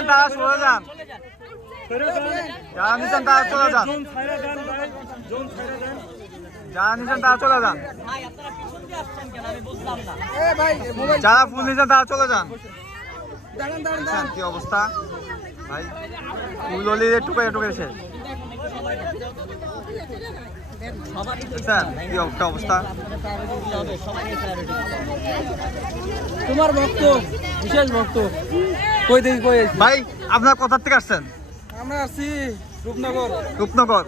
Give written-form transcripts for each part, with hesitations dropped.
নিচ্ছেন তারা চলে যান, যারা নিচ্ছেন তারা চলে যান, যারা নিচ্ছেন তারা চলে যান, যারা ফুল নিচ্ছেন তারা চলে যান। কি অবস্থা ভাই, ফুল হলি টুকে টুকে শেষ। কি একটা অবস্থা। তোমার ভক্ত, বিশেষ ভক্ত। কই দেখি কই ভাই আপনার কোথা থেকে আসছেন? আমরা আছি রূপনগর। রূপনগর,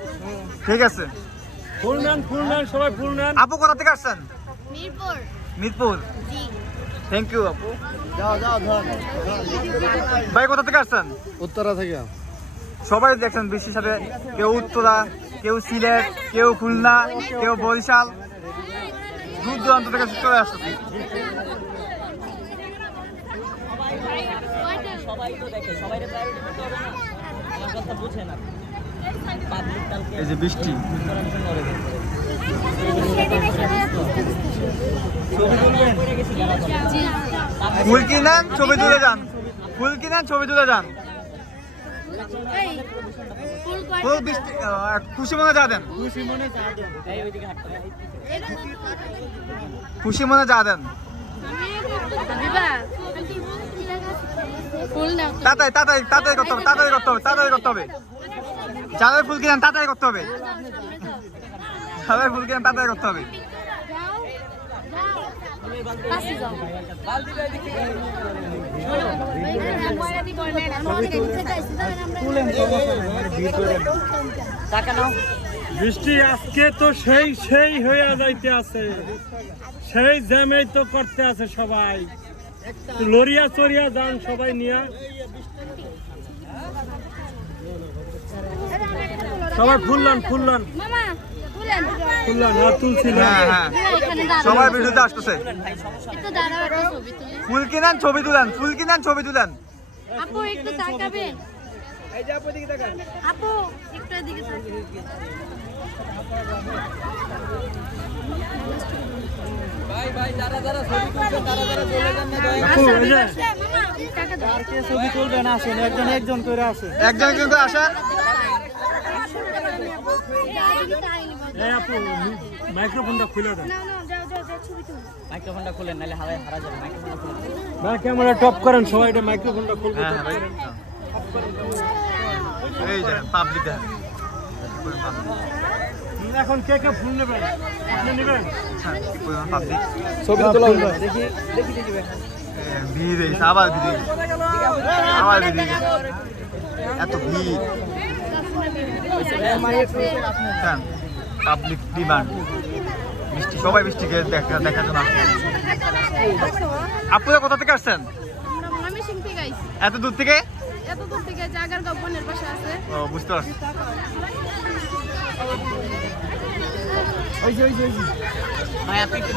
ঠিক আছে। ফুল নেন সবাই ফুল নেন। আপু কোথা থেকে আসছেন? মিরপুর। মিরপুর, জি। থ্যাংক ইউ আপু। ভাই কোথা থেকে আসছেন? উত্তরা থেকে। সবাই দেখছেন বৃষ্টির সাথে, কেউ উত্তরা, কেউ সিলেট, কেউ খুলনা, কেউ বরিশাল, দূর দূরান্ত থেকে চলে আসছে। এই যে বৃষ্টি, ফুল কিনেন ছবি তুলে যান, ফুল কিনেন ছবি তুলে যান। ফুল বৃষ্টি খুশি মনে যা দেন, খুশি মনে যা দেন। তাড়াতাড়ি তাড়াতাড়ি তাড়াতাড়ি করতে হবে, তাড়াতাড়ি করতে হবে, তাড়াতাড়ি করতে হবে। যাদের ফুল কিনেন তাড়াতাড়ি করতে হবে, যাদের ফুল কিনেন তাড়াতাড়ি করতে হবে। বৃষ্টি আজকে তো সেই হয়ে যাইতে আছে, সেই জ্যামেই তো করতে আছে সবাই। লরিয়া চরিয়া যান সবাই নিয়ে, সবাই ফুললান আর তুলছিলেন। হ্যাঁ হ্যাঁ, সবাই ভিডিওতে আসতেছে। ফুল কিনেন ছবি তুলেন, ফুল কিনেন ছবি তুলেন। আপু একটু তাকাবেন, এই যে আপু দিকে তাকান, আপু একটু এদিকে তাকান। ভাই যারা ছবি তুলবেন তারা চলে যান না, দয়া আপু এই যে টাকা দাও। কে ছবি তুলবেন আসেন, একজন করে আসেন। একজন কিন্তু আসেন। এই আপু মাইক্রোফোনটা খুলে দেন। না যাও ছবি তুল। মাইক্রোফোনটা খুলেন, নাহলে হারা যাবে। মাইক্রোফোনটা খুলেন। ভাই ক্যামেরা টপ করেন, সবাই এটা মাইক্রোফোনটা খুলবে। হ্যাঁ হ্যাঁ ভাই, এই যে পাবলিক দেখেন। এখন কে ফুল নেবেন? আপনি নেবেন? পাবলিক ছবি তোলা দেখি ভাই। ভিড় হয়েছে, আবার ভিড় হয়েছে, আবার ভিড় হয়েছে, এত ভিড়। পাবলিক ডিমান্ড, বৃষ্টি, সবাই বৃষ্টিকে দেখার জন্য আসছে। আপনারা কোথা থেকে আসছেন? আমরা ময়মনসিংহ থেকে আইছি। এত দূর থেকে? এত দূর থেকে জাগার গব্বনের পাশে আছে। ও বুঝতে পারছি। ভাই আপনি একটু